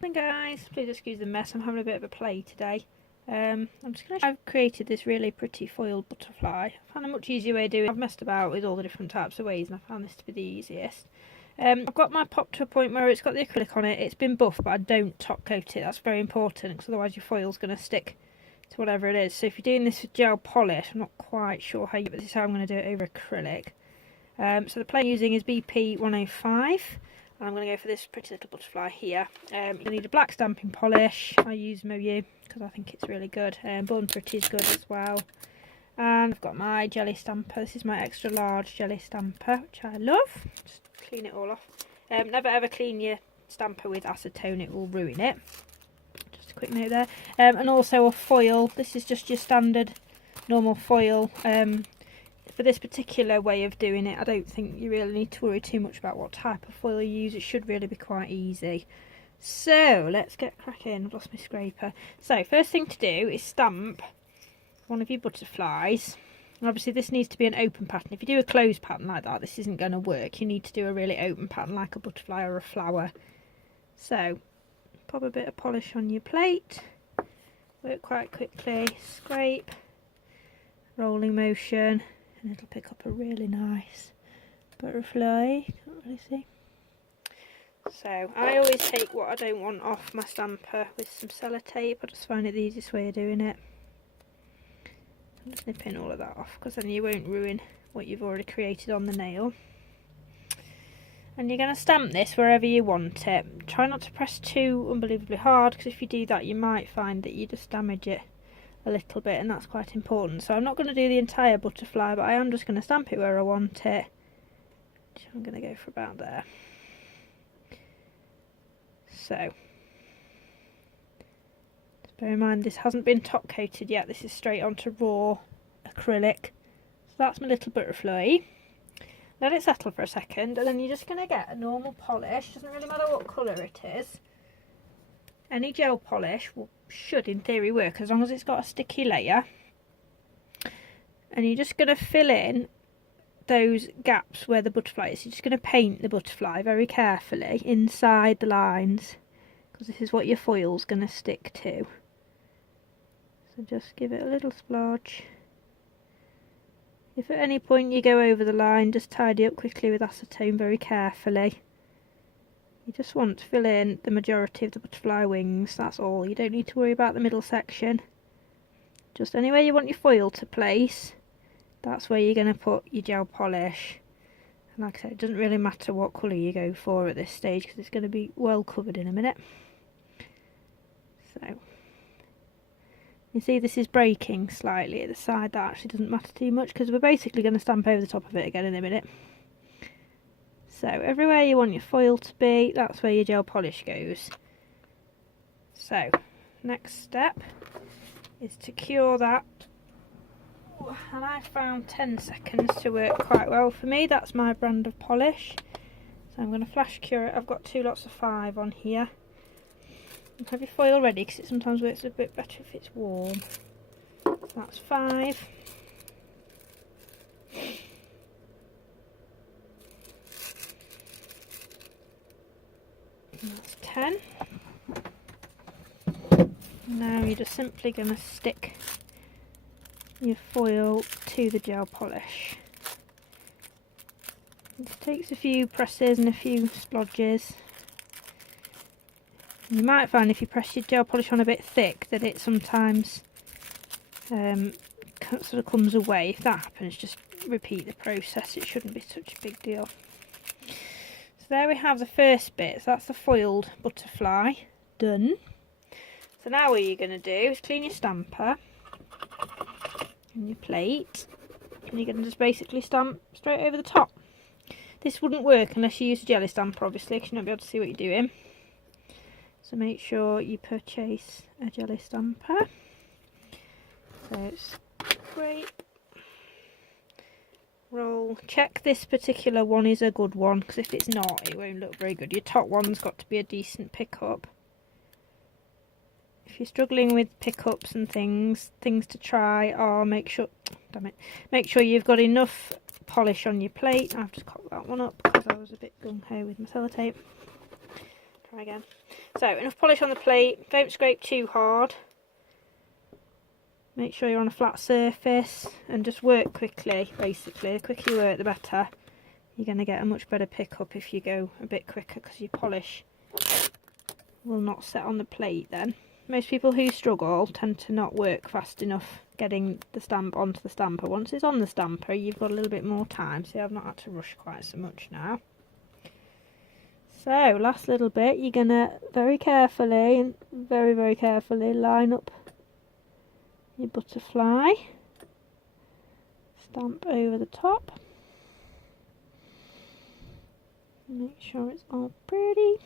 Hi guys, please excuse the mess, I'm having a bit of a play today. I've created this really pretty foiled butterfly. I found a much easier way of doing it. I've messed about with all the different types of ways and I found this to be the easiest. I've got my pot to a point where it's got the acrylic on it. It's been buffed, but I don't top coat it. That's very important because otherwise your foil's going to stick to whatever it is. So if you're doing this with gel polish, I'm not quite sure how but this is how I'm going to do it over acrylic. So the plane I'm using is BP 105. And I'm going to go for this pretty little butterfly here. You'll need a black stamping polish. I use Moyu because I think it's really good. Born Pretty is good as well. And I've got my jelly stamper. This is my extra large jelly stamper, which I love. Just clean it all off. Never ever clean your stamper with acetone, it will ruin it. Just a quick note there. And also a foil. This is just your standard normal foil. For this particular way of doing it, I don't think you really need to worry too much about what type of foil you use. It should really be quite easy. So let's get cracking. I've lost my scraper. So first thing to do is stamp one of your butterflies. And obviously this needs to be an open pattern. If you do a closed pattern like that, this isn't going to work. You need to do a really open pattern like a butterfly or a flower. So pop a bit of polish on your plate. Work quite quickly. Scrape. Rolling motion. And it'll pick up a really nice butterfly. Can't really see. So I always take what I don't want off my stamper with some sellotape. I just find it the easiest way of doing it. I'm just nipping all of that off because then you won't ruin what you've already created on the nail. And you're going to stamp this wherever you want it. Try not to press too unbelievably hard because if you do that you might find that you just damage it a little bit, and that's quite important. So I'm not going to do the entire butterfly, but I am just going to stamp it where I want it. I'm going to go for about there. So just bear in mind this hasn't been top coated yet, this is straight onto raw acrylic. So that's my little butterfly. Let it settle for a second and then you're just going to get a normal polish. Doesn't really matter what colour it is. Any gel polish should in theory work as long as it's got a sticky layer. And you're just going to fill in those gaps where the butterfly is. You're just going to paint the butterfly very carefully inside the lines because this is what your foil's going to stick to. So just give it a little splodge. If at any point you go over the line, just tidy up quickly with acetone very carefully. You just want to fill in the majority of the butterfly wings, that's all. You don't need to worry about the middle section. Just anywhere you want your foil to place, that's where you're going to put your gel polish. And like I said, it doesn't really matter what colour you go for at this stage because it's going to be well covered in a minute. So, you see this is breaking slightly at the side. That actually doesn't matter too much because we're basically going to stamp over the top of it again in a minute. So everywhere you want your foil to be, that's where your gel polish goes. So next step is to cure that. And I found 10 seconds to work quite well for me. That's my brand of polish. So I'm going to flash cure it. I've got 2 lots of 5 on here. And have your foil ready because it sometimes works a bit better if it's warm. So that's 5. And that's 10. Now you're just simply going to stick your foil to the gel polish. It takes a few presses and a few splodges. You might find if you press your gel polish on a bit thick that it sometimes sort of comes away. If that happens, just repeat the process. It shouldn't be such a big deal. So there we have the first bit. So that's the foiled butterfly done. So now what you're going to do is clean your stamper and your plate, and you're going to just basically stamp straight over the top. This wouldn't work unless you use a jelly stamper, obviously, because you're not be able to see what you're doing. So make sure you purchase a jelly stamper. So scrape, roll. Check this particular one is a good one, because if it's not, it won't look very good. Your top one's got to be a decent pickup. If you're struggling with pickups and things to try are make sure you've got enough polish on your plate. I've just cocked that one up because I was a bit gung-ho with my sellotape. Try again. So, enough polish on the plate. Don't scrape too hard. Make sure you're on a flat surface and just work quickly, basically. The quicker you work, the better. You're going to get a much better pickup if you go a bit quicker because your polish will not set on the plate then. Most people who struggle tend to not work fast enough getting the stamp onto the stamper. Once it's on the stamper, you've got a little bit more time. See, I've not had to rush quite so much now. So, last little bit, you're going to very carefully, and very, very carefully line up your butterfly. Stamp over the top. Make sure it's all pretty.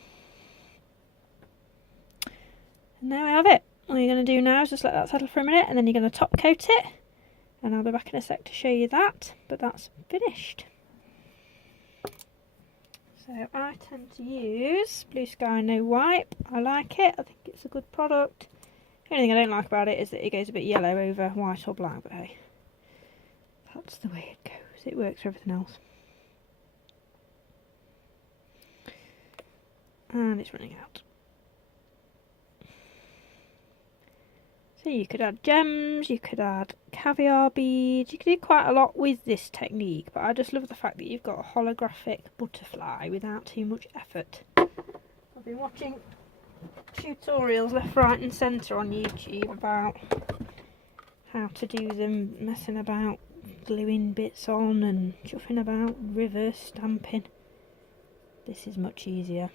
And there we have it. All you're going to do now is just let that settle for a minute and then you're going to top coat it. And I'll be back in a sec to show you that. But that's finished. So I tend to use Blue Sky No Wipe. I like it. I think it's a good product. The only thing I don't like about it is that it goes a bit yellow over white or black. But hey, that's the way it goes. It works for everything else. And it's running out. So you could add gems, you could add caviar beads, you could do quite a lot with this technique, but I just love the fact that you've got a holographic butterfly without too much effort. I've been watching tutorials left, right and centre on YouTube about how to do them, messing about, gluing bits on and chuffing about, reverse stamping. This is much easier.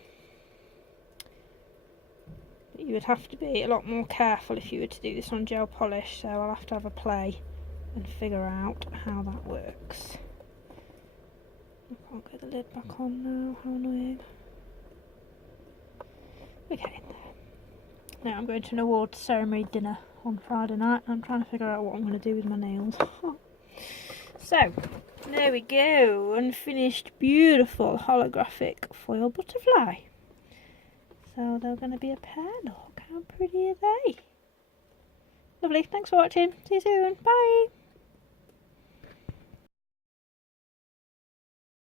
You would have to be a lot more careful if you were to do this on gel polish, so I'll have to have a play and figure out how that works. I can't get the lid back on now, how annoying. Okay, now I'm going to an awards ceremony dinner on Friday night and I'm trying to figure out what I'm going to do with my nails. So, there we go, unfinished beautiful holographic foil butterfly. So they're going to be a pair, look, how pretty are they? Lovely, thanks for watching, see you soon, bye!